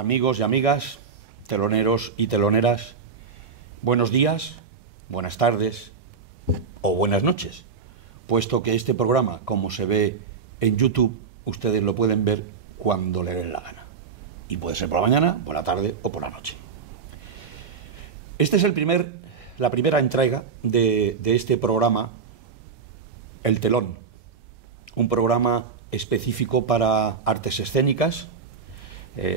amigos y amigas, teloneros y teloneras, buenos días, buenas tardes o buenas noches, puesto que este programa, como se ve en YouTube, ustedes lo pueden ver cuando le den la gana. Y puede ser por la mañana, por la tarde o por la noche. Esta es la primera entrega de este programa, El Telón, un programa específico para artes escénicas,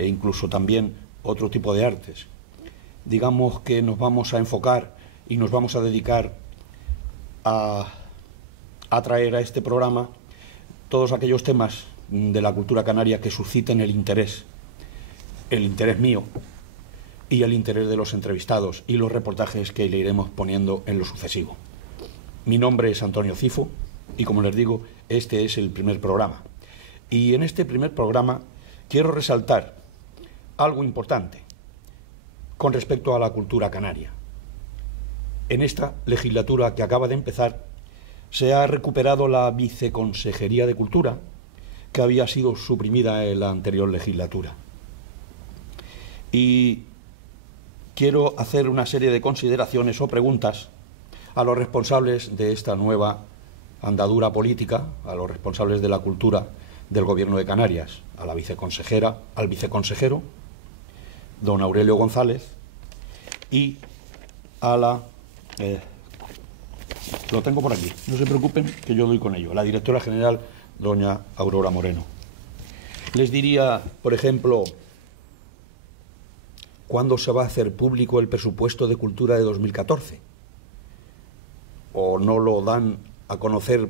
incluso también otro tipo de artes. Digamos que nos vamos a enfocar y nos vamos a dedicar a traer a este programa todos aquellos temas de la cultura canaria que susciten el interés mío y el interés de los entrevistados y los reportajes que le iremos poniendo en lo sucesivo. Mi nombre es Antonio Cifo y, como les digo, este es el primer programa. Y en este primer programa quiero resaltar algo importante con respecto a la cultura canaria. En esta legislatura que acaba de empezar se ha recuperado la Viceconsejería de Cultura, que había sido suprimida en la anterior legislatura. Y quiero hacer una serie de consideraciones o preguntas a los responsables de esta nueva andadura política, a los responsables de la cultura del Gobierno de Canarias, a la viceconsejera, al viceconsejero, don Aurelio González, y a la... lo tengo por aquí, no se preocupen que yo doy con ello, la directora general, doña Aurora Moreno. Les diría, por ejemplo, ¿cuándo se va a hacer público el presupuesto de cultura de 2014? ¿O no lo dan a conocer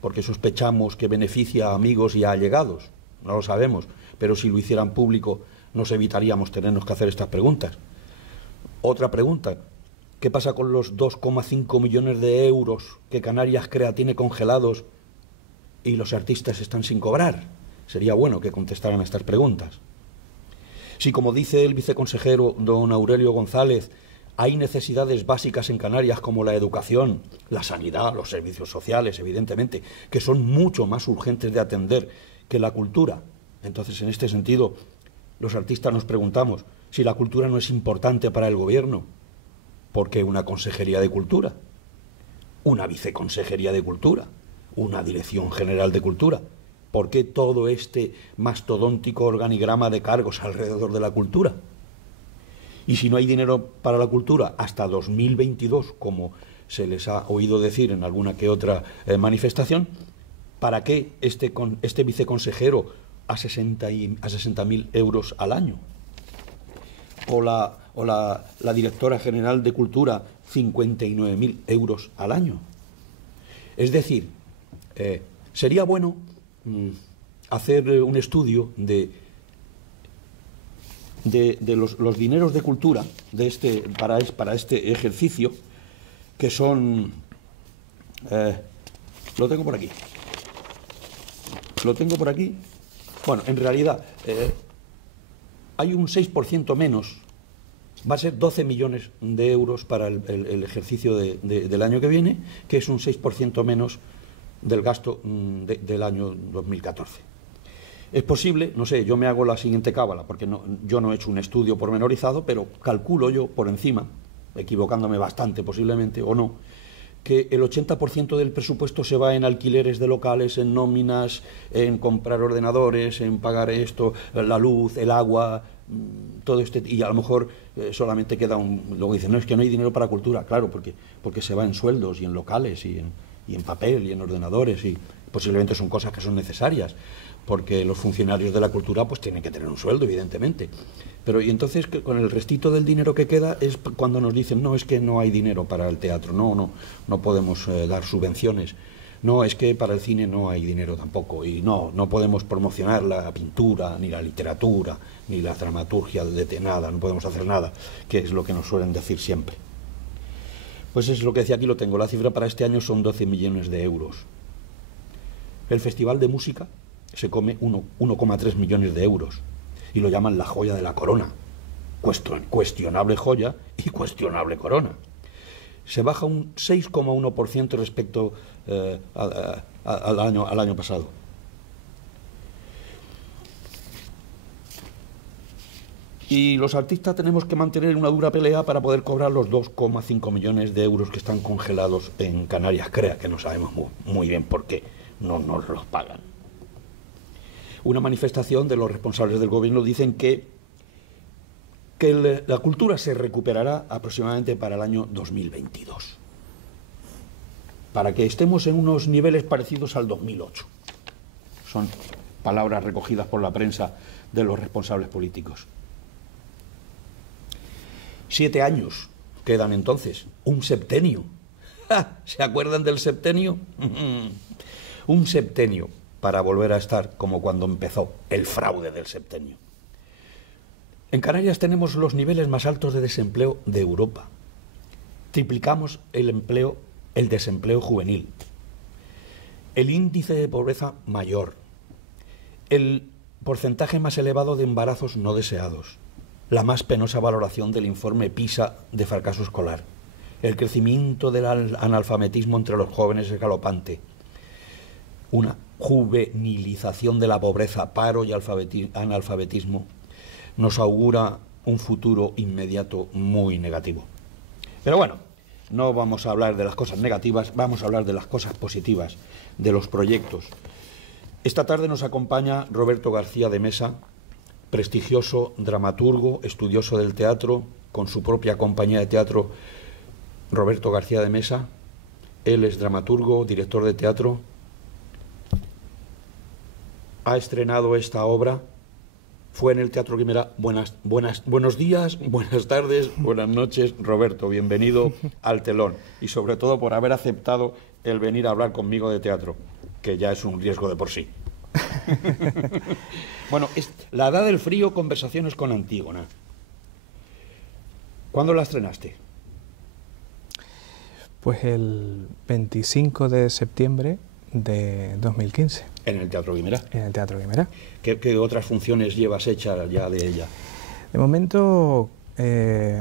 porque sospechamos que beneficia a amigos y a allegados? No lo sabemos, pero si lo hicieran público nos evitaríamos tenernos que hacer estas preguntas. Otra pregunta, ¿qué pasa con los 2,5 millones de euros que Canarias Crea tiene congelados y los artistas están sin cobrar? Sería bueno que contestaran a estas preguntas. Si, como dice el viceconsejero don Aurelio González, hay necesidades básicas en Canarias como la educación, la sanidad, los servicios sociales, evidentemente, que son mucho más urgentes de atender que la cultura. Entonces, en este sentido, los artistas nos preguntamos si la cultura no es importante para el gobierno. ¿Por qué una consejería de cultura? ¿Una viceconsejería de cultura? ¿Una dirección general de cultura? ¿Por qué todo este mastodóntico organigrama de cargos alrededor de la cultura? Y si no hay dinero para la cultura hasta 2022, como se les ha oído decir en alguna que otra manifestación, ¿para qué este viceconsejero a 60.000 euros al año? O la directora general de Cultura, 59.000 euros al año. Es decir, sería bueno hacer un estudio de los dineros de cultura para este ejercicio, que son... lo tengo por aquí. Bueno, en realidad hay un 6% menos, va a ser 12 millones de euros para el ejercicio del año que viene, que es un 6% menos del gasto del año 2014. Es posible, no sé, yo me hago la siguiente cábala, porque yo no he hecho un estudio pormenorizado, pero calculo yo por encima, equivocándome bastante posiblemente o no, que el 80% del presupuesto se va en alquileres de locales, en nóminas, en comprar ordenadores, en pagar esto, la luz, el agua, todo y a lo mejor solamente queda luego dicen, no, es que no hay dinero para cultura, claro, porque se va en sueldos y en locales y en papel y en ordenadores, y posiblemente son cosas que son necesarias, porque los funcionarios de la cultura pues tienen que tener un sueldo, evidentemente. Pero y entonces con el restito del dinero que queda es cuando nos dicen, no, es que no hay dinero para el teatro, no podemos dar subvenciones, no, es que para el cine no hay dinero tampoco, y no podemos promocionar la pintura, ni la literatura, ni la dramaturgia de nada, no podemos hacer nada, que es lo que nos suelen decir siempre. Pues es lo que decía, aquí lo tengo, la cifra para este año son 12 millones de euros. El Festival de Música se come 1,3 millones de euros y lo llaman la joya de la corona. Cuestionable joya y cuestionable corona. Se baja un 6,1% respecto al año pasado. Y los artistas tenemos que mantener una dura pelea para poder cobrar los 2,5 millones de euros que están congelados en Canarias. Crea que no sabemos muy bien por qué no nos los pagan. Una manifestación de los responsables del gobierno dicen que la cultura se recuperará aproximadamente para el año 2022. Para que estemos en unos niveles parecidos al 2008. Son palabras recogidas por la prensa de los responsables políticos. 7 años quedan entonces, un septenio. ¡Ja! ¿Se acuerdan del septenio? Un septenio para volver a estar como cuando empezó el fraude del septenio. En Canarias tenemos los niveles más altos de desempleo de Europa. Triplicamos el desempleo juvenil. El índice de pobreza mayor. El porcentaje más elevado de embarazos no deseados. La más penosa valoración del informe PISA de fracaso escolar. El crecimiento del analfabetismo entre los jóvenes es galopante. Una juvenilización de la pobreza, paro y analfabetismo nos augura un futuro inmediato muy negativo. Pero bueno, no vamos a hablar de las cosas negativas, vamos a hablar de las cosas positivas, de los proyectos. Esta tarde nos acompaña Roberto García de Mesa, prestigioso dramaturgo, estudioso del teatro, con su propia compañía de teatro, Roberto García de Mesa. Él es dramaturgo, director de teatro. Ha estrenado esta obra, fue en el Teatro Guimerá. Buenos días, buenas tardes, buenas noches, Roberto, bienvenido al telón. Y sobre todo por haber aceptado el venir a hablar conmigo de teatro, que ya es un riesgo de por sí. Bueno, La Edad del Frío, conversaciones con Antígona. ¿Cuándo la estrenaste? Pues el 25 de septiembre de 2015. ¿En el Teatro Guimerá? En el Teatro Guimerá. ¿Qué otras funciones llevas hechas ya de ella? De momento,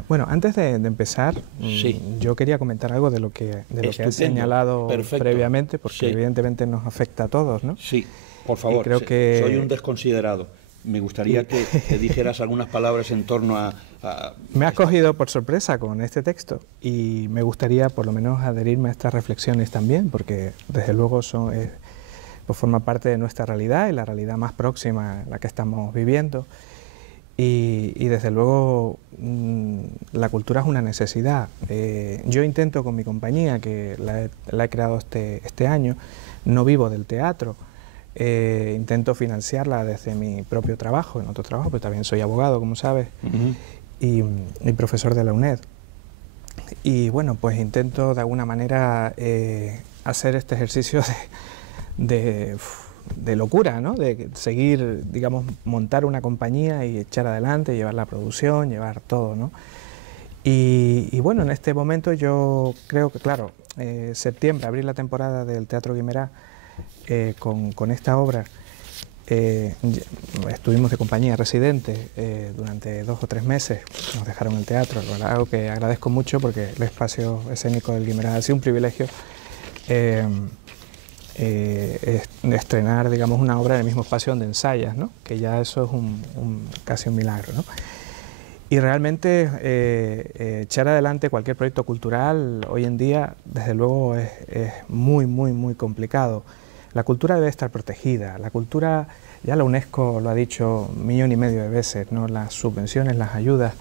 bueno, antes de empezar, sí, yo quería comentar algo de lo que has señalado previamente, porque sí, evidentemente nos afecta a todos, ¿no? Sí, por favor, creo que soy un desconsiderado. Me gustaría que dijeras algunas palabras en torno a... Me has cogido por sorpresa con este texto y me gustaría por lo menos adherirme a estas reflexiones también, porque desde luego pues forma parte de nuestra realidad y la realidad más próxima a la que estamos viviendo. Y desde luego la cultura es una necesidad. Yo intento con mi compañía, que la he creado este año, no vivo del teatro. Intento financiarla desde mi propio trabajo, en otro trabajo, pero también soy abogado, como sabes, y profesor de la UNED. Y bueno, pues intento de alguna manera hacer este ejercicio de locura, ¿no? De seguir, digamos, montar una compañía y echar adelante, llevar la producción, llevar todo, ¿no? Y bueno, en este momento yo creo que, claro, septiembre, abrir la temporada del Teatro Guimerá, con esta obra estuvimos de compañía residente durante 2 o 3 meses, nos dejaron el teatro, algo que agradezco mucho porque el espacio escénico del Guimerá ha sido un privilegio estrenar, digamos, una obra en el mismo espacio donde ensayas, ¿no? Que ya eso es casi un milagro, ¿no? Y realmente echar adelante cualquier proyecto cultural hoy en día, desde luego, es muy, muy, muy complicado. La cultura debe estar protegida. La cultura, ya la UNESCO lo ha dicho 1,5 millones de veces, ¿no? Las subvenciones, las ayudas,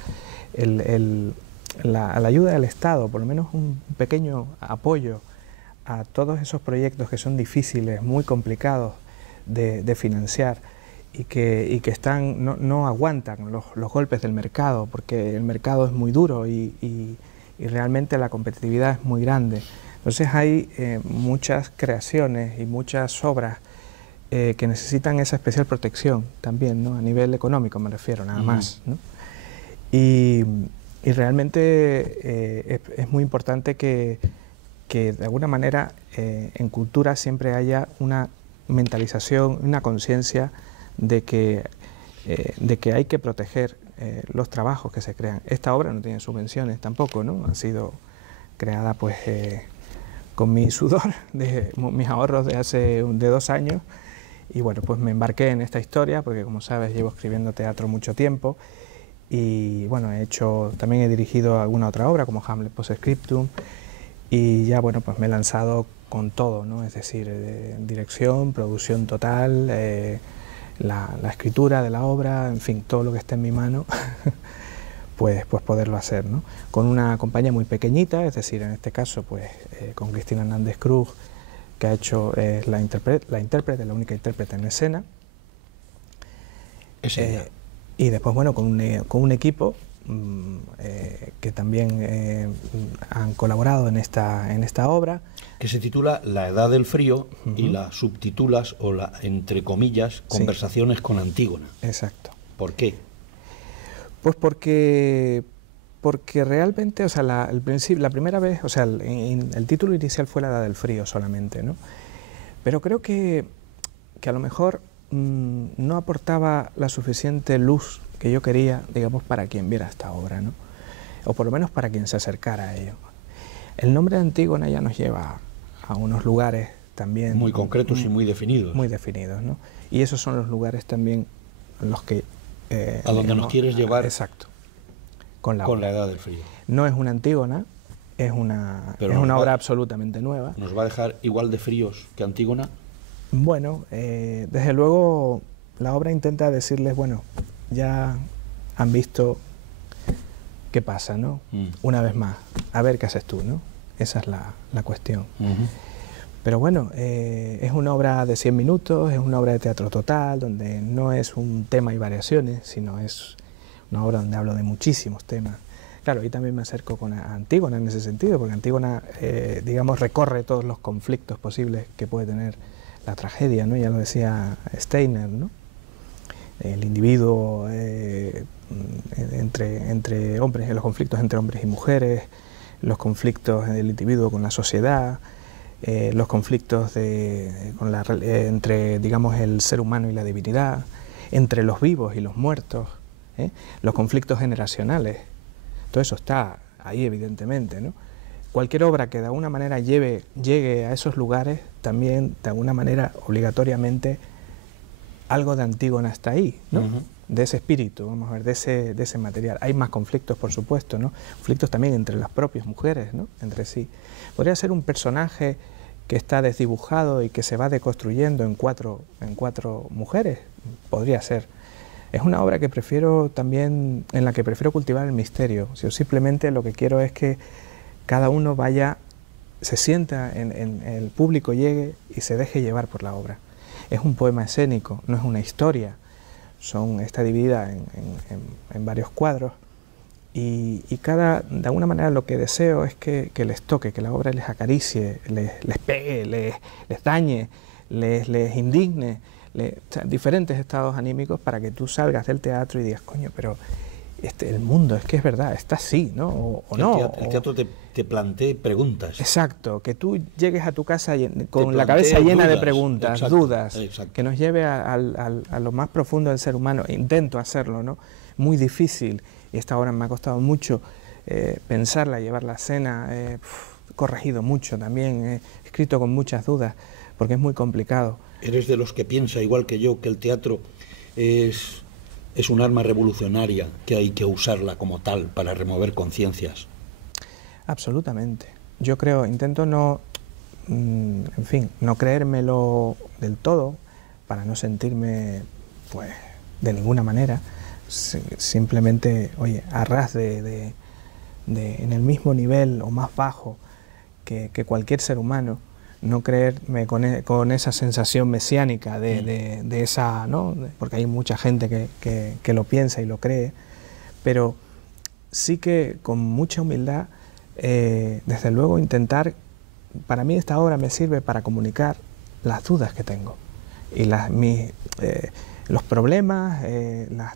la ayuda del Estado, por lo menos un pequeño apoyo a todos esos proyectos que son difíciles, muy complicados de financiar y que no aguantan los golpes del mercado, porque el mercado es muy duro y realmente la competitividad es muy grande. Entonces hay muchas creaciones y muchas obras que necesitan esa especial protección también, ¿no? A nivel económico me refiero, nada más, ¿no? Y realmente es muy importante que de alguna manera en cultura siempre haya una mentalización, una conciencia de que hay que proteger los trabajos que se crean. Esta obra no tiene subvenciones tampoco, ¿no? Ha sido creada pues con mi sudor, mis ahorros de 2 años, y bueno, pues me embarqué en esta historia porque, como sabes, llevo escribiendo teatro mucho tiempo y bueno, también he dirigido alguna otra obra como Hamlet Postscriptum, y ya bueno, pues me he lanzado con todo, ¿no? Es decir, dirección, producción total, la escritura de la obra, en fin, todo lo que esté en mi mano, pues poderlo hacer, ¿no? Con una compañía muy pequeñita, es decir, en este caso pues con Cristina Hernández Cruz, que ha hecho la intérprete, la única intérprete en escena. Y después, bueno, con un equipo que también han colaborado en esta obra. Que se titula La Edad del Frío, y la subtitulas, o la, entre comillas, Conversaciones con Antígona. Exacto. ¿Por qué? Pues porque realmente, o sea, la primera vez, o sea, el título inicial fue La Edad del Frío solamente, ¿no? Pero creo que a lo mejor no aportaba la suficiente luz que yo quería, digamos, para quien viera esta obra, ¿no? O por lo menos para quien se acercara a ello. El nombre de Antígona ya nos lleva a unos lugares también... Muy concretos y muy definidos. Muy definidos, ¿no? Y esos son los lugares también en los que... a donde nos quieres llevar. Exacto. Con la Edad del Frío. No es una Antígona, es una obra absolutamente nueva. ¿Nos va a dejar igual de fríos que Antígona? Bueno, desde luego la obra intenta decirles, bueno, ya han visto qué pasa, ¿no? Una vez más, a ver qué haces tú, ¿no? Esa es la cuestión. Pero bueno, es una obra de 100 minutos, es una obra de teatro total, donde no es un tema y variaciones, sino es una obra donde hablo de muchísimos temas. Claro, y también me acerco con Antígona en ese sentido, porque Antígona, digamos, recorre todos los conflictos posibles que puede tener la tragedia, ¿no? Ya lo decía Steiner, ¿no? El individuo entre hombres, los conflictos entre hombres y mujeres, los conflictos del individuo con la sociedad, los conflictos entre, digamos, el ser humano y la divinidad, entre los vivos y los muertos, los conflictos generacionales. Todo eso está ahí, evidentemente, ¿no? Cualquier obra que de alguna manera llegue a esos lugares, también de alguna manera, obligatoriamente, algo de Antígona está ahí, ¿no? De ese espíritu, vamos a ver, de ese material. Hay más conflictos, por supuesto, ¿no? Conflictos también entre las propias mujeres, ¿no? Entre sí. Podría ser un personaje que está desdibujado y que se va deconstruyendo en cuatro mujeres, podría ser. Es una obra que prefiero también, en la que prefiero cultivar el misterio. Yo simplemente lo que quiero es que cada uno vaya, se sienta en el público, llegue y se deje llevar por la obra. Es un poema escénico, no es una historia. Está dividida en varios cuadros y de alguna manera lo que deseo es que les toque, que la obra les acaricie, les pegue, les dañe, les indigne, diferentes estados anímicos para que tú salgas del teatro y digas, coño, pero el mundo es que es verdad, está así, ¿no? O no. El teatro te plantee preguntas. Exacto, que tú llegues a tu casa con la cabeza llena de preguntas, dudas, que nos lleve a lo más profundo del ser humano. Intento hacerlo, ¿no? Muy difícil, y esta obra me ha costado mucho pensarla, llevarla a escena, he corregido mucho también, he escrito con muchas dudas, porque es muy complicado. ¿Eres de los que piensa, igual que yo, que el teatro es un arma revolucionaria, que hay que usarla como tal para remover conciencias? Absolutamente. Yo intento no, en fin, no creérmelo del todo, para no sentirme, pues, de ninguna manera, simplemente, oye, a ras en el mismo nivel o más bajo que cualquier ser humano, no creerme con esa sensación mesiánica de esa, ¿no? Porque hay mucha gente que lo piensa y lo cree, pero sí que con mucha humildad, desde luego intentar, para mí esta obra me sirve para comunicar las dudas que tengo y los problemas,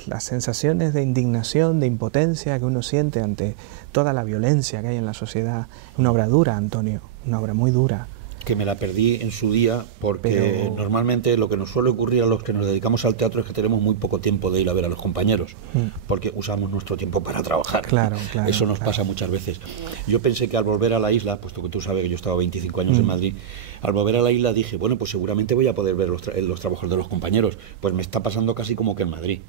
las sensaciones de indignación, de impotencia que uno siente ante toda la violencia que hay en la sociedad. Una obra dura, Antonio, una obra muy dura. que me la perdí en su día, porque normalmente lo que nos suele ocurrir a los que nos dedicamos al teatro es que tenemos muy poco tiempo de ir a ver a los compañeros, porque usamos nuestro tiempo para trabajar. Claro, eso nos pasa muchas veces. Yo pensé que al volver a la isla, puesto que tú sabes que yo estaba 25 años en Madrid, al volver a la isla dije, bueno, pues seguramente voy a poder ver los trabajos de los compañeros. Pues me está pasando casi como que en Madrid,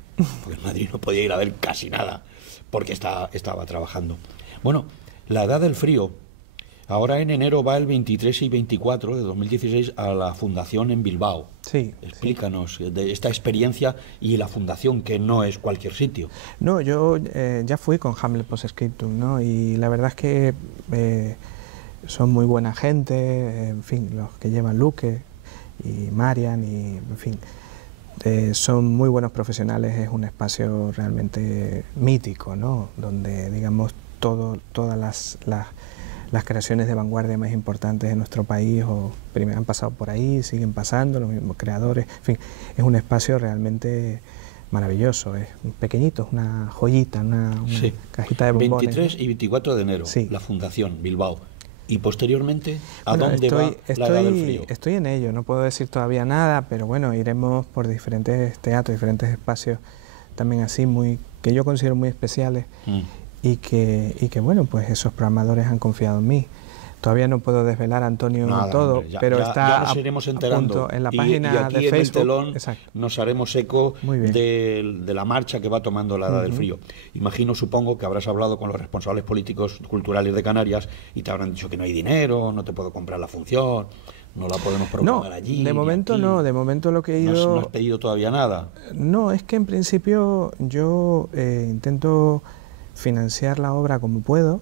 porque en Madrid no podía ir a ver casi nada, porque estaba trabajando. Bueno, La Edad del Frío, ahora en enero va el 23 y 24 de 2016 a la Fundación en Bilbao. Sí. Explícanos de esta experiencia y la Fundación, que no es cualquier sitio. No, yo ya fui con Hamlet Postscriptum, ¿no? Y la verdad es que son muy buena gente, en fin, los que llevan Luque y Marian, y en fin, son muy buenos profesionales. Es un espacio realmente mítico, ¿no? Donde, digamos, todas las creaciones de vanguardia más importantes de nuestro país han pasado por ahí, siguen pasando, los mismos creadores, en fin, es un espacio realmente maravilloso, es pequeñito, es una joyita, una cajita de bombones. 23 y 24 de enero, la Fundación Bilbao. Y posteriormente, ¿a dónde va La Edad del Frío? Estoy en ello, no puedo decir todavía nada, pero bueno, iremos por diferentes teatros, diferentes espacios también así, que yo considero muy especiales. Y que bueno, pues esos programadores han confiado en mí. Todavía no puedo desvelar, Antonio, todo, hombre, pero ya nos iremos enterando en la página y aquí de Facebook. En el telón nos haremos eco de la marcha que va tomando La Edad del Frío. Supongo que habrás hablado con los responsables políticos culturales de Canarias y te habrán dicho que no hay dinero, no te puedo comprar la función, no la podemos programar allí. De momento no, de momento lo que he ido... ¿No has pedido todavía nada? No, es que en principio yo intento financiar la obra como puedo,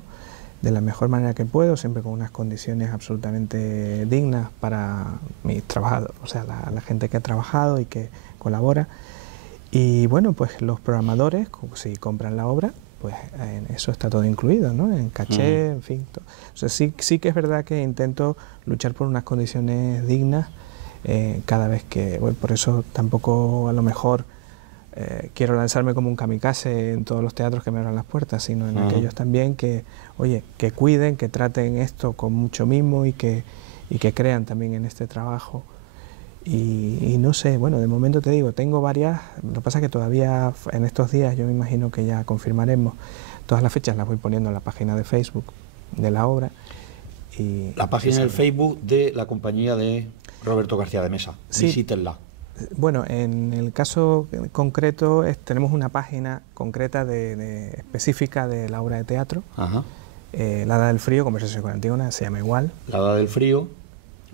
de la mejor manera que puedo, siempre con unas condiciones absolutamente dignas para mis trabajadores, o sea, la gente que ha trabajado y que colabora. Y bueno, pues los programadores, si compran la obra, pues en eso está todo incluido, ¿no? En caché, en fin. O sea, sí que es verdad que intento luchar por unas condiciones dignas cada vez que... Bueno, por eso tampoco a lo mejor quiero lanzarme como un kamikaze en todos los teatros que me abran las puertas, sino en aquellos también que, oye, que cuiden, que traten esto con mucho mimo y que crean también en este trabajo. Y no sé, bueno, de momento te digo, tengo varias, lo que pasa es que todavía en estos días yo me imagino que ya confirmaremos. Todas las fechas las voy poniendo en la página de Facebook de la obra. Y la página del Facebook de la compañía de Roberto García de Mesa, visítenla. Bueno, en el caso concreto tenemos una página concreta específica de la obra de teatro. La Edad del Frío, Conversación con Antígona, se llama igual. La Edad del Frío,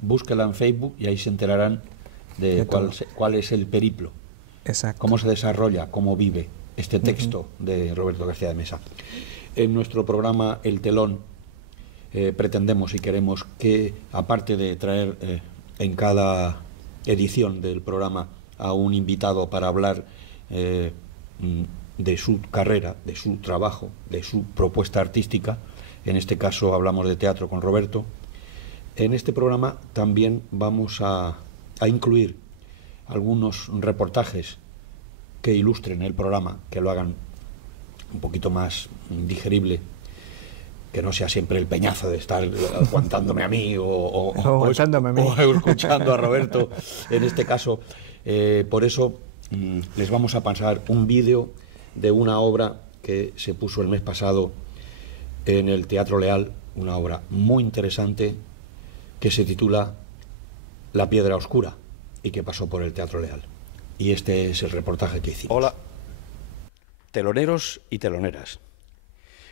búsquela en Facebook y ahí se enterarán de cuál es el periplo. Exacto. Cómo se desarrolla, cómo vive este texto de Roberto García de Mesa. En nuestro programa El Telón pretendemos y queremos que, aparte de traer en cada edición del programa a un invitado para hablar de su carrera, de su trabajo, de su propuesta artística, en este caso hablamos de teatro con Roberto, en este programa también vamos a incluir algunos reportajes que ilustren el programa, que lo hagan un poquito más digerible, que no sea siempre el peñazo de estar aguantándome a mí o escuchando a Roberto, en este caso. Por eso les vamos a pasar un vídeo de una obra que se puso el mes pasado en el Teatro Leal, una obra muy interesante que se titula La Piedra Oscura y que pasó por el Teatro Leal. Y este es el reportaje que hicimos. Hola, teloneros y teloneras.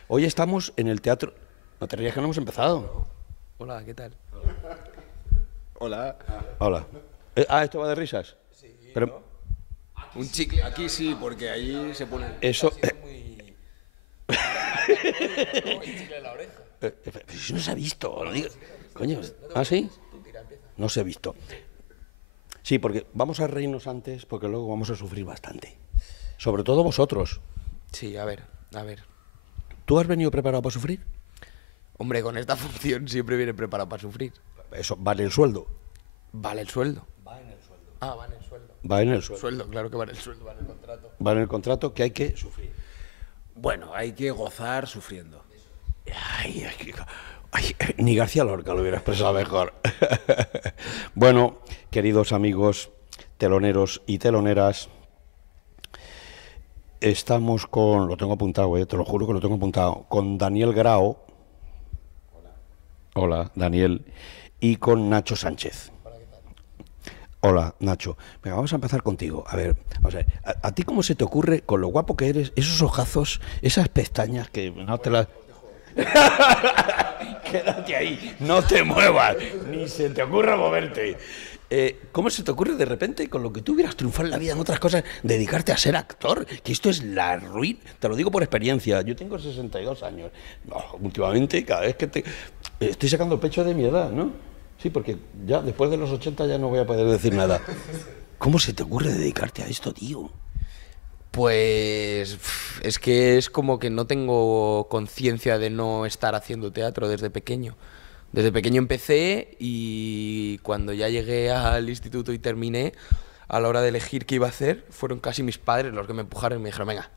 Hoy estamos en el teatro... No te rías que no hemos empezado. Hola, ¿qué tal? Hola. Hola. ¿Esto va de risas? Sí. Pero... ¿no? Un chicle aquí sí, porque ahí se pone... Eso... muy... chicle en la oreja. Pero si no se ha visto, lo digo. Coño, ¿ah, sí? No se ha visto. Sí, porque vamos a reírnos antes, porque luego vamos a sufrir bastante. Sobre todo vosotros. Sí, a ver. ¿Tú has venido preparado para sufrir? Hombre, con esta función siempre viene preparado para sufrir. Eso, ¿vale el sueldo? ¿Vale el sueldo? Va en el sueldo. Ah, va en el sueldo. Va en el sueldo. Sueldo, claro que va en el sueldo, va en el contrato. Va en el contrato que hay que sufrir. Bueno, hay que gozar sufriendo. Ay, Ay, ni García Lorca lo hubiera expresado mejor. Bueno, queridos amigos teloneros y teloneras, estamos con, lo tengo apuntado, te lo juro que lo tengo apuntado, con Daniel Grao. Hola, Daniel. Y con Nacho Sánchez. Hola, Nacho. Venga, vamos a empezar contigo. A ver, ¿a ti cómo se te ocurre, con lo guapo que eres, esos ojazos, esas pestañas que no te las... Quédate ahí, no te muevas, ni se te ocurra moverte. ¿Cómo se te ocurre de repente, con lo que tú hubieras triunfado en la vida en otras cosas, dedicarte a ser actor? Que esto es la ruina, te lo digo por experiencia. Yo tengo 62 años. No, últimamente, cada vez que estoy sacando pecho de mi edad, ¿no? Sí, porque ya después de los 80 ya no voy a poder decir nada. ¿Cómo se te ocurre dedicarte a esto, tío? Pues es que es como que no tengo conciencia de no estar haciendo teatro desde pequeño. Desde pequeño empecé y cuando ya llegué al instituto y terminé, a la hora de elegir qué iba a hacer, fueron casi mis padres los que me empujaron y me dijeron, venga,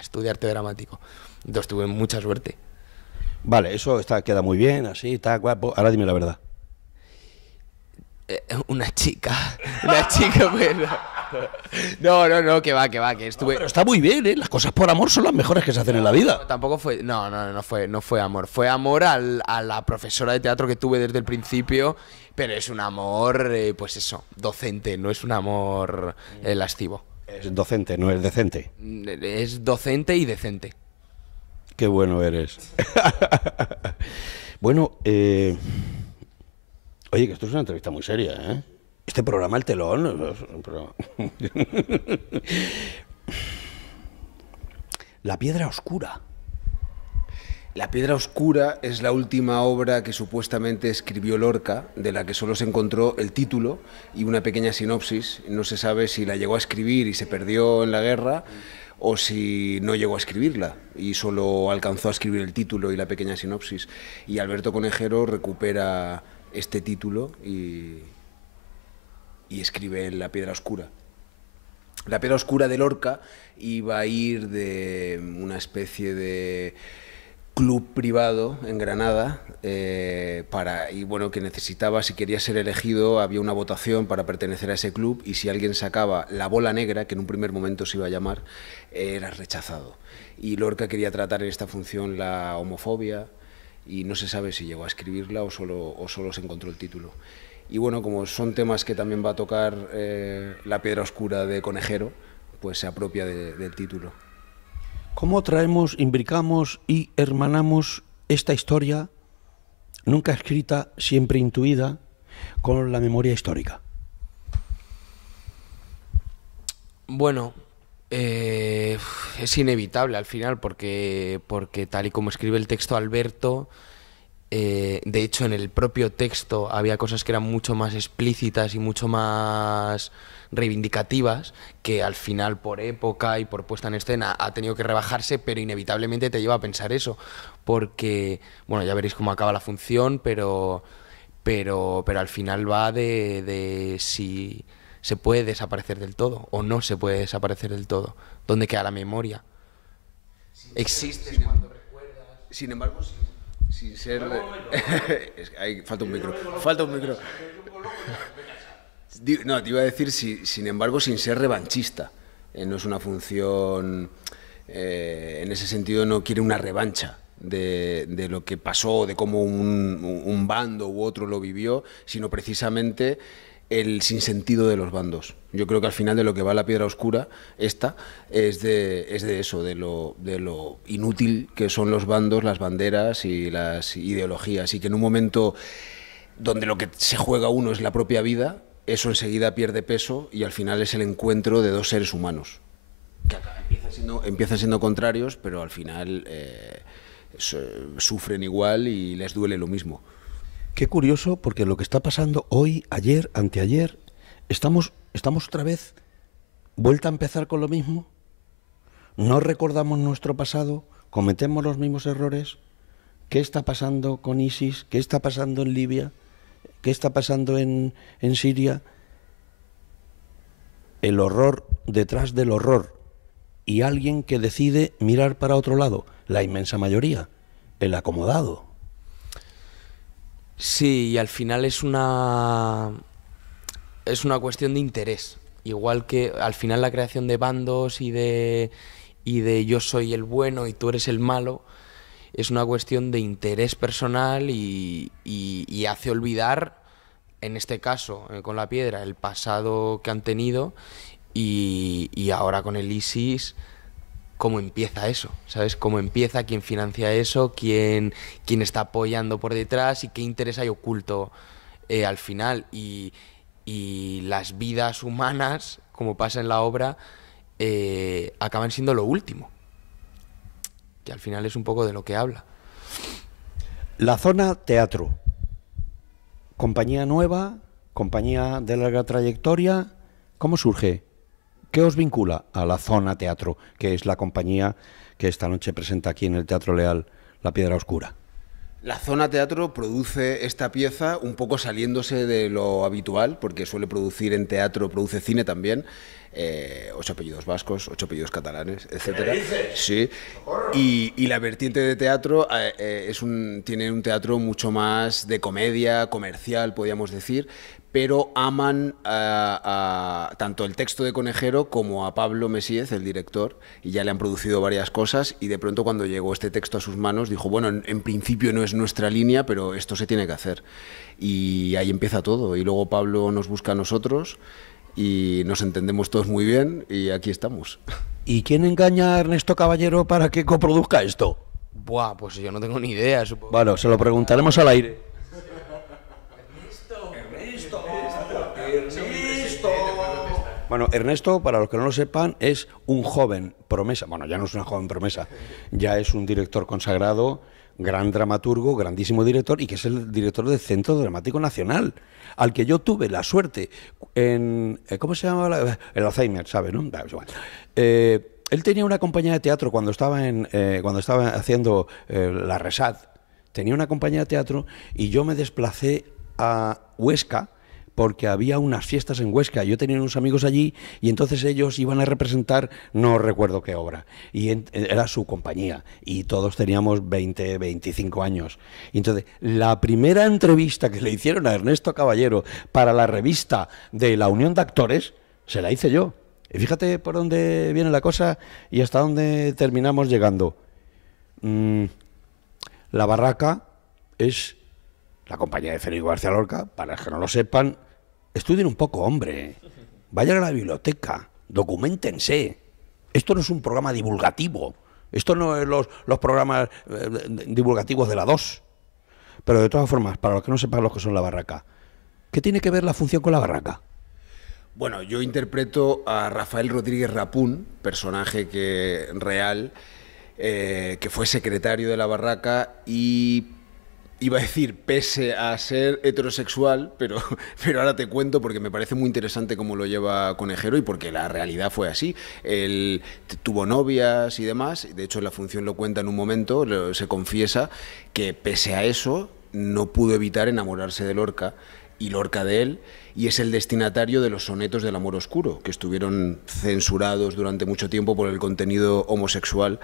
estudia arte dramático. Entonces tuve mucha suerte. Vale, eso queda muy bien, así, está guapo. Ahora dime la verdad. Una chica, pues... No, que va, que estuve... No, pero está muy bien, ¿eh? Las cosas por amor son las mejores que se hacen en la vida. Tampoco fue... No fue amor. Fue amor a la profesora de teatro que tuve desde el principio, pero es un amor, pues eso, docente, no es un amor lascivo. Es docente, no es decente. Es docente y decente. Qué bueno eres. Bueno, oye, que esto es una entrevista muy seria, ¿eh? Este programa, El Telón, es un programa... La piedra oscura. La piedra oscura es la última obra que supuestamente escribió Lorca, de la que solo se encontró el título y una pequeña sinopsis. No se sabe si la llegó a escribir y se perdió en la guerra o si no llegó a escribirla y solo alcanzó a escribir el título y la pequeña sinopsis. Y Alberto Conejero recupera este título y escribe La piedra oscura. La piedra oscura de Lorca iba a ir de una especie de club privado en Granada y bueno, que necesitaba, si quería ser elegido, había una votación para pertenecer a ese club y si alguien sacaba la bola negra, que en un primer momento se iba a llamar, era rechazado. Y Lorca quería tratar en esta función la homofobia y no se sabe si llegó a escribirla o solo se encontró el título. Y bueno, como son temas que también va a tocar La piedra oscura de Conejero, pues se apropia del título. ¿Cómo traemos, imbricamos y hermanamos esta historia, nunca escrita, siempre intuida, con la memoria histórica? Bueno, es inevitable al final, porque tal y como escribe el texto Alberto, de hecho en el propio texto había cosas que eran mucho más explícitas y mucho más reivindicativas, que al final por época y por puesta en escena ha tenido que rebajarse, pero inevitablemente te lleva a pensar eso, porque, bueno, ya veréis cómo acaba la función, pero al final va de si se puede desaparecer del todo o no se puede desaparecer del todo. ¿Dónde queda la memoria? ¿Existe cuando recuerdas? Sin embargo, sin ser... falta un micro. No, te iba a decir, sin embargo, sin ser revanchista. No es una función... en ese sentido no quiere una revancha de lo que pasó, de cómo un bando u otro lo vivió, sino precisamente el sinsentido de los bandos. Yo creo que al final de lo que va La piedra oscura, es de eso, de lo inútil que son los bandos, las banderas y las ideologías, y que en un momento donde lo que se juega uno es la propia vida, eso enseguida pierde peso y al final es el encuentro de dos seres humanos, que empiezan siendo contrarios, pero al final sufren igual y les duele lo mismo. Qué curioso, porque lo que está pasando hoy, ayer, anteayer, estamos otra vez vuelta a empezar con lo mismo. No recordamos nuestro pasado, cometemos los mismos errores. ¿Qué está pasando con ISIS? ¿Qué está pasando en Libia? ¿Qué está pasando en Siria? El horror detrás del horror y alguien que decide mirar para otro lado, la inmensa mayoría, el acomodado. Sí, y al final es una cuestión de interés. Igual que al final la creación de bandos y de yo soy el bueno y tú eres el malo, es una cuestión de interés personal y hace olvidar, en este caso, con la piedra, el pasado que han tenido y ahora con el ISIS, cómo empieza eso, ¿sabes? Cómo empieza, quién financia eso, quién está apoyando por detrás y qué interés hay oculto al final. Y las vidas humanas, como pasa en la obra, acaban siendo lo último, que al final es un poco de lo que habla. La Zona Teatro, compañía nueva, compañía de larga trayectoria, ¿cómo surge? ¿Qué os vincula a La Zona Teatro, que es la compañía que esta noche presenta aquí en el Teatro Leal La Piedra Oscura? La Zona Teatro produce esta pieza un poco saliéndose de lo habitual, porque suele producir en teatro, produce cine también, 8 apellidos vascos, 8 apellidos catalanes, etcétera. ¿Qué dices? Sí. Y la vertiente de teatro tiene un teatro mucho más de comedia, comercial, podríamos decir, pero aman tanto el texto de Conejero como a Pablo Mesíez, el director, y ya le han producido varias cosas, y de pronto cuando llegó este texto a sus manos dijo, bueno, en principio no es nuestra línea, pero esto se tiene que hacer. Y ahí empieza todo, y luego Pablo nos busca a nosotros, y nos entendemos todos muy bien, y aquí estamos. ¿Y quién engaña a Ernesto Caballero para que coproduzca esto? Buah, pues yo no tengo ni idea, supongo. Bueno, se lo preguntaremos al aire. Bueno, Ernesto, para los que no lo sepan, es un joven promesa. Bueno, ya no es una joven promesa, ya es un director consagrado, gran dramaturgo, grandísimo director, y que es el director del Centro Dramático Nacional, al que yo tuve la suerte en... ¿Cómo se llama? El Alzheimer, ¿sabe? ¿No? Da igual. Él tenía una compañía de teatro cuando estaba haciendo la Resat. Tenía una compañía de teatro y yo me desplacé a Huesca porque había unas fiestas en Huesca. Yo tenía unos amigos allí y entonces ellos iban a representar, no recuerdo qué obra, y era su compañía y todos teníamos 20, 25 años. Y entonces, la primera entrevista que le hicieron a Ernesto Caballero para la revista de la Unión de Actores, se la hice yo. Y fíjate por dónde viene la cosa y hasta dónde terminamos llegando. La Barraca es la compañía de Federico García Lorca. Para los que no lo sepan, estudien un poco, hombre. Vayan a la biblioteca, documentense. Esto no es un programa divulgativo. Esto no es los programas divulgativos de la 2. Pero de todas formas, para los que no sepan lo que son La Barraca, ¿qué tiene que ver la función con La Barraca? Bueno, yo interpreto a Rafael Rodríguez Rapún, personaje real, que fue secretario de La Barraca y iba a decir, pese a ser heterosexual, pero ahora te cuento porque me parece muy interesante cómo lo lleva Conejero y porque la realidad fue así. Él tuvo novias y demás, de hecho en la función lo cuenta en un momento, se confiesa que pese a eso no pudo evitar enamorarse de Lorca y Lorca de él, y es el destinatario de los sonetos del amor oscuro, que estuvieron censurados durante mucho tiempo por el contenido homosexual.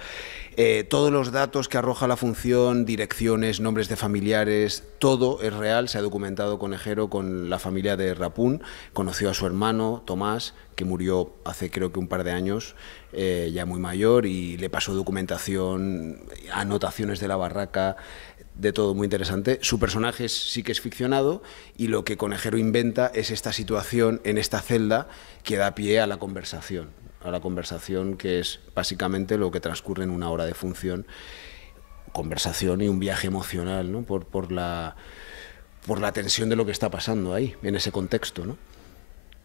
Todos los datos que arroja la función, direcciones, nombres de familiares, todo es real, se ha documentado Conejero con la familia de Rapún, conoció a su hermano, Tomás, que murió hace creo que un par de años, ya muy mayor, y le pasó documentación, anotaciones de La Barraca, de todo muy interesante. Su personaje sí que es ficcionado y lo que Conejero inventa es esta situación en esta celda que da pie a la conversación que es básicamente lo que transcurre en una hora de función, conversación y un viaje emocional, ¿no? por la tensión de lo que está pasando ahí, en ese contexto, ¿no?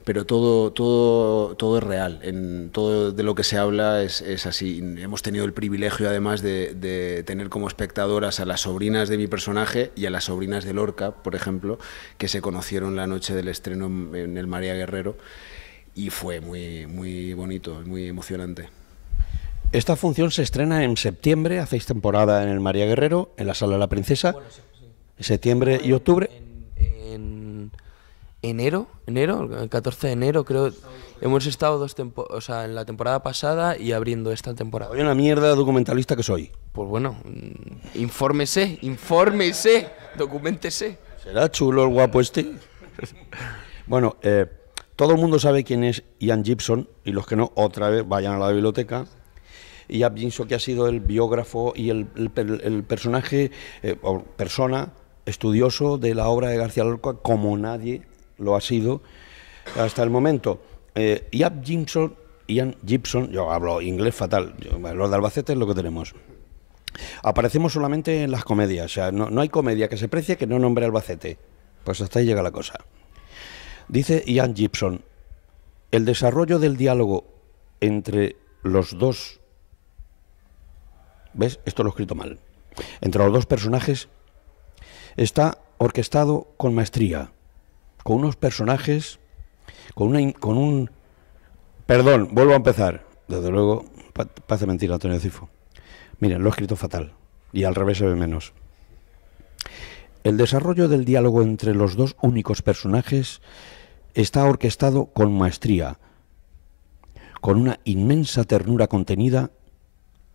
Pero todo es real, en todo de lo que se habla es así. Hemos tenido el privilegio además de tener como espectadoras a las sobrinas de mi personaje y a las sobrinas de Lorca, por ejemplo, que se conocieron la noche del estreno en el María Guerrero y fue muy, muy bonito, muy emocionante. Esta función se estrena en septiembre, hacéis temporada en el María Guerrero, en la Sala de la Princesa, bueno, sí. Septiembre y octubre. Enero, el 14 de enero creo, hemos estado en la temporada pasada y abriendo esta temporada. Oye, una mierda de documentalista que soy. Pues bueno, infórmese, documéntese. ¿Será chulo el guapo este? Bueno, todo el mundo sabe quién es Ian Gibson, y los que no, otra vez vayan a la biblioteca. Ian Gibson, que ha sido el biógrafo y el personaje, o persona, estudioso de la obra de García Lorca, como nadie lo ha sido hasta el momento. Ian Gibson, yo hablo inglés fatal, los de Albacete es lo que tenemos. Aparecemos solamente en las comedias, o sea, no hay comedia que se precie que no nombre Albacete. Pues hasta ahí llega la cosa. Dice Ian Gibson, el desarrollo del diálogo entre los dos... ¿Ves? Esto lo he escrito mal. Entre los dos personajes está orquestado con maestría, con unos personajes, con un... Perdón, vuelvo a empezar. Desde luego, parece mentira, Antonio Cifo. Miren, lo he escrito fatal, y al revés se ve menos. El desarrollo del diálogo entre los dos únicos personajes está orquestado con maestría, con una inmensa ternura contenida,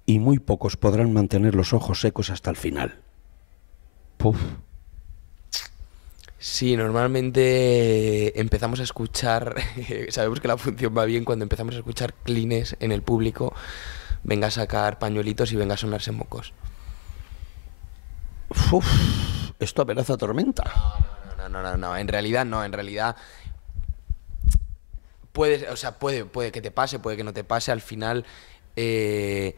y muy pocos podrán mantener los ojos secos hasta el final. Puf. Sí, normalmente empezamos a escuchar, sabemos que la función va bien cuando empezamos a escuchar clines en el público, venga a sacar pañuelitos y venga a sonarse mocos. Uf, esto amenaza tormenta. No, en realidad no, en realidad puede que te pase, puede que no te pase, al final el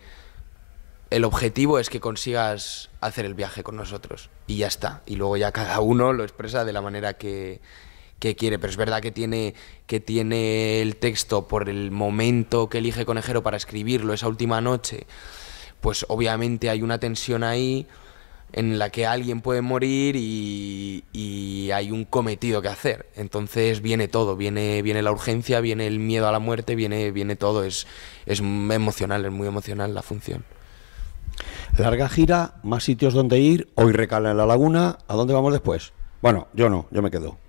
objetivo es que consigas hacer el viaje con nosotros y ya está, y luego ya cada uno lo expresa de la manera que quiere, pero es verdad que tiene el texto, por el momento que elige Conejero para escribirlo esa última noche, pues obviamente hay una tensión ahí en la que alguien puede morir y hay un cometido que hacer. Entonces viene todo, viene la urgencia, viene el miedo a la muerte, viene todo, es emocional, es muy emocional la función. Larga gira, más sitios donde ir, hoy recala en La Laguna, ¿a dónde vamos después? Bueno, yo no, yo me quedo.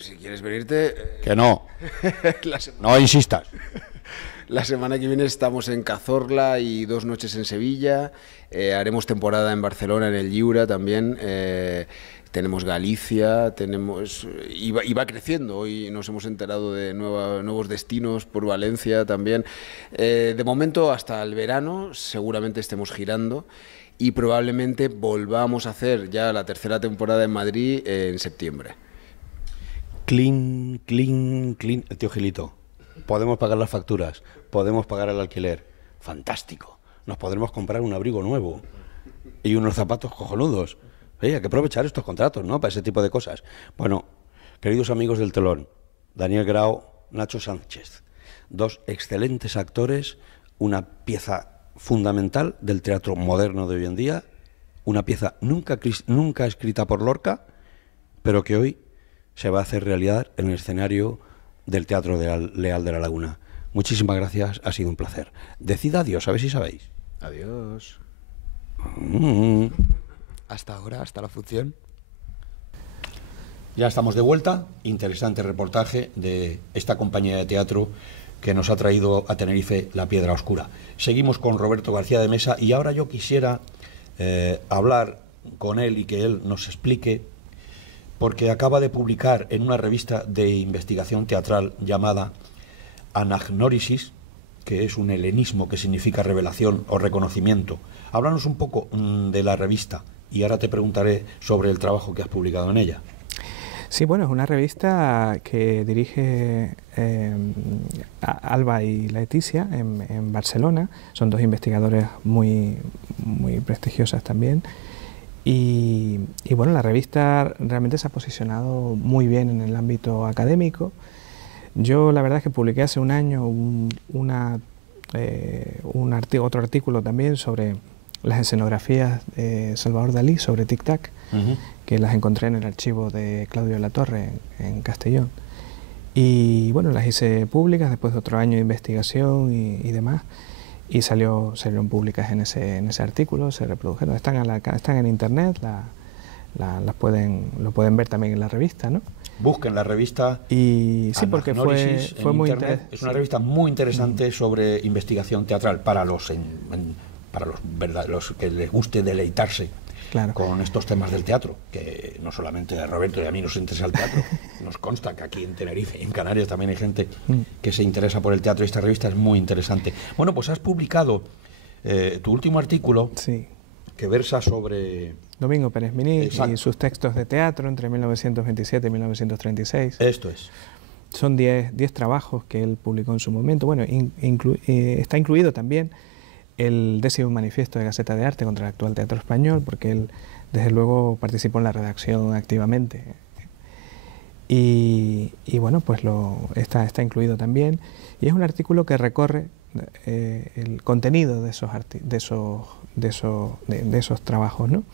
Si quieres venirte... Que no, no insistas. La semana que viene estamos en Cazorla y 2 noches en Sevilla. Haremos temporada en Barcelona, en el Lliura también. Tenemos Galicia, y va creciendo. Hoy nos hemos enterado de nuevos destinos por Valencia también. De momento, hasta el verano, seguramente estemos girando y probablemente volvamos a hacer ya la 3ª temporada en Madrid en septiembre. Clean, tío Gilito. Podemos pagar las facturas, podemos pagar el alquiler. Fantástico. Nos podremos comprar un abrigo nuevo y unos zapatos cojonudos. Oye, hay que aprovechar estos contratos, ¿no? Para ese tipo de cosas. Bueno, queridos amigos del telón, Daniel Grau, Nacho Sánchez, 2 excelentes actores, una pieza fundamental del teatro moderno de hoy en día, una pieza nunca escrita por Lorca, pero que hoy se va a hacer realidad en el escenario del Teatro Leal de La Laguna. Muchísimas gracias, ha sido un placer. Decid adiós, a ver si sabéis. Adiós. Hasta ahora, hasta la función. Ya estamos de vuelta. Interesante reportaje de esta compañía de teatro que nos ha traído a Tenerife La Piedra Oscura. Seguimos con Roberto García de Mesa y ahora yo quisiera hablar con él y que él nos explique, porque acaba de publicar en una revista de investigación teatral llamada Anagnórisis, que es un helenismo que significa revelación o reconocimiento. Háblanos un poco de la revista y ahora te preguntaré sobre el trabajo que has publicado en ella. Sí, bueno, es una revista que dirige Alba y Leticia en Barcelona. Son 2 investigadores muy prestigiosas también. Y bueno, la revista realmente se ha posicionado muy bien en el ámbito académico. Yo la verdad es que publiqué hace un año otro artículo también sobre las escenografías de Salvador Dalí, sobre Tic Tac, que las encontré en el archivo de Claudio de la Torre en Castellón. Y bueno, las hice públicas después de otro año de investigación y demás. Y salieron públicas en ese artículo, se reprodujeron, están en internet, lo pueden ver también en la revista, ¿no? Busquen la revista. Y sí, porque fue muy interesante. Es una revista muy interesante sobre investigación teatral para los que les guste deleitarse Claro. con estos temas del teatro, que no solamente a Roberto y a mí nos interesa el teatro, nos consta que aquí en Tenerife y en Canarias también hay gente que se interesa por el teatro, y esta revista es muy interesante. Bueno, pues has publicado tu último artículo, Sí. que versa sobre... Domingo Pérez Miniz Exacto. y sus textos de teatro entre 1927 y 1936. Esto es. Son 10 trabajos que él publicó en su momento. Bueno, está incluido también el 10º manifiesto de Gaceta de Arte contra el actual teatro español, porque él, desde luego, participó en la redacción activamente. Y bueno, pues está incluido también. Y es un artículo que recorre el contenido de esos trabajos, ¿no?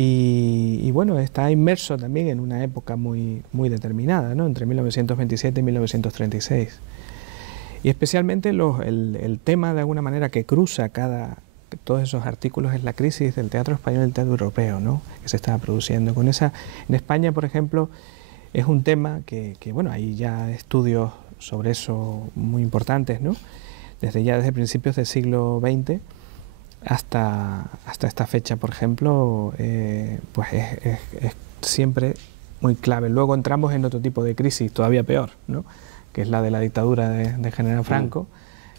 Y bueno, está inmerso también en una época muy determinada, ¿no? Entre 1927 y 1936. Y especialmente el tema, de alguna manera, que cruza todos esos artículos es la crisis del teatro español y del teatro europeo, ¿no? Que se estaba produciendo. En España, por ejemplo, es un tema que bueno, hay ya estudios sobre eso muy importantes, ¿no? Desde principios del siglo XX hasta esta fecha, por ejemplo, pues es siempre muy clave. Luego entramos en otro tipo de crisis todavía peor, ¿no? Que es la de la dictadura de General Franco.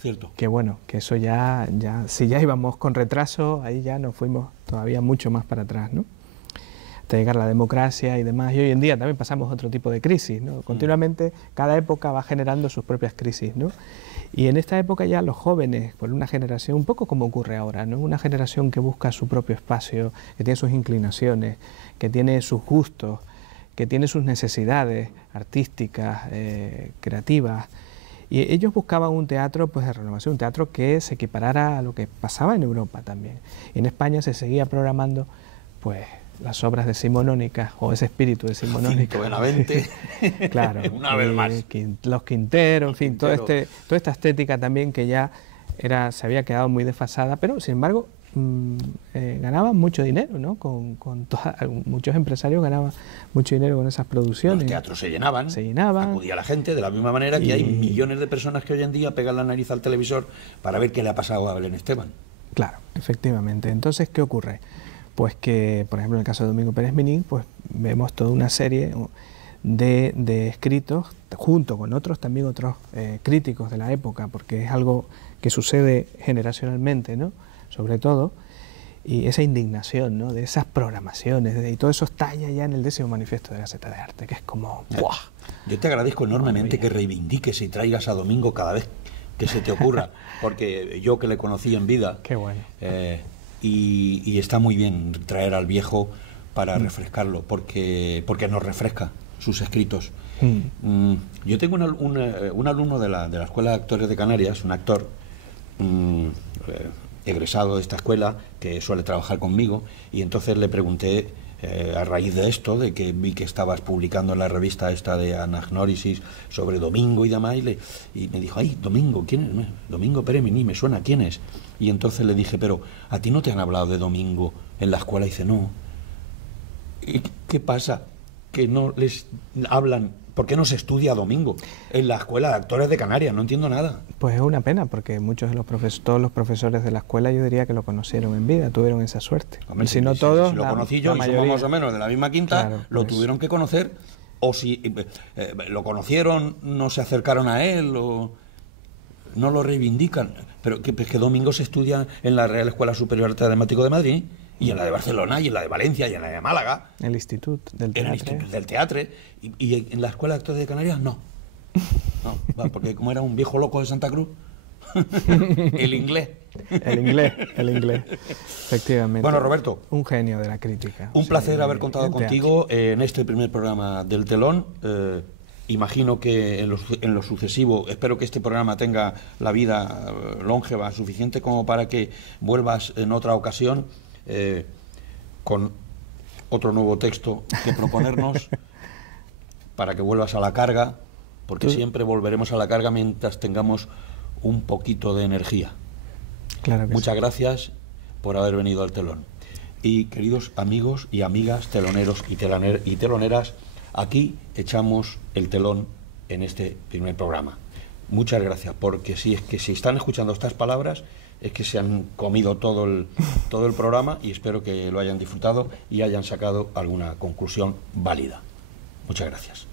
Cierto. Que bueno, que eso ya si ya íbamos con retraso, ahí ya nos fuimos todavía mucho más para atrás, ¿no? Hasta llegar a la democracia y demás. Y hoy en día también pasamos otro tipo de crisis, ¿no? Continuamente cada época va generando sus propias crisis, ¿no? Y en esta época ya los jóvenes, por una generación, un poco como ocurre ahora, ¿no? Una generación que busca su propio espacio, que tiene sus inclinaciones, que tiene sus gustos, que tiene sus necesidades artísticas, creativas. Y ellos buscaban un teatro, pues, de renovación, un teatro que se equiparara a lo que pasaba en Europa también. Y en España se seguía programando, pues, las obras decimonónicas, o ese espíritu decimonónico. Jacinto Benavente. Claro. Una vez más. Los Quinteros, en fin, toda Quintero. esta estética también que ya se había quedado muy desfasada, pero sin embargo ganaban mucho dinero, ¿no? Muchos empresarios ganaban mucho dinero con esas producciones. Los teatros se llenaban. Acudía la gente, de la misma manera que hay millones de personas que hoy en día pegan la nariz al televisor para ver qué le ha pasado a Belén Esteban. Claro, efectivamente. Entonces, ¿qué ocurre? Pues que, por ejemplo, en el caso de Domingo Pérez Miniz, pues vemos toda una serie de escritos, junto con otros críticos de la época, porque es algo que sucede generacionalmente, ¿no? Sobre todo, y esa indignación, ¿no? De esas programaciones, y todo eso estalla ya en el 10º manifiesto de Gaceta de Arte, que es como ¡buah! Yo te agradezco enormemente que reivindiques y traigas a Domingo cada vez que se te ocurra, porque yo que le conocí en vida... Qué bueno. Y está muy bien traer al viejo para refrescarlo, porque nos refresca sus escritos. Yo tengo un alumno de la Escuela de Actores de Canarias, un actor egresado de esta escuela, que suele trabajar conmigo, y entonces le pregunté, a raíz de esto, de que vi que estabas publicando en la revista esta de Anagnórisis sobre Domingo y demás, y me dijo, ay, Domingo, ¿quién es? Domingo Pérez Miniz, me suena, ¿quién es? Y entonces le dije, pero ¿a ti no te han hablado de Domingo en la escuela? Y dice, no. ¿Y qué pasa? Que no les hablan. ¿Por qué no se estudia Domingo en la Escuela de Actores de Canarias? No entiendo nada. Pues es una pena, porque todos los profesores de la escuela, yo diría que lo conocieron en vida, tuvieron esa suerte. Hombre, y si no todos, si lo conocí yo, la y mayoría. somos más o menos de la misma quinta, Claro, lo pues. tuvieron que conocer, o si lo conocieron, no se acercaron a él, o no lo reivindican. Pero que Domingo se estudia en la Real Escuela Superior de Arte Dramático de Madrid, y en la de Barcelona, y en la de Valencia, y en la de Málaga. El Instituto del En el Teatro. Instituto del Teatro, y en la Escuela de Actores de Canarias no. No, porque como era un viejo loco de Santa Cruz, el inglés. El inglés, efectivamente. Bueno, Roberto, un genio de la crítica. un placer haber contado del teatro. contigo en este primer programa del Telón. Imagino que en lo sucesivo, espero que este programa tenga la vida longeva suficiente como para que vuelvas en otra ocasión con otro nuevo texto que proponernos para que vuelvas a la carga, porque siempre volveremos a la carga mientras tengamos un poquito de energía. Claro que Muchas gracias por haber venido al Telón. Y queridos amigos y amigas teloneros y teloneras, aquí echamos el telón en este primer programa. Muchas gracias, porque si están escuchando estas palabras, es que se han comido todo el programa, y espero que lo hayan disfrutado y hayan sacado alguna conclusión válida. Muchas gracias.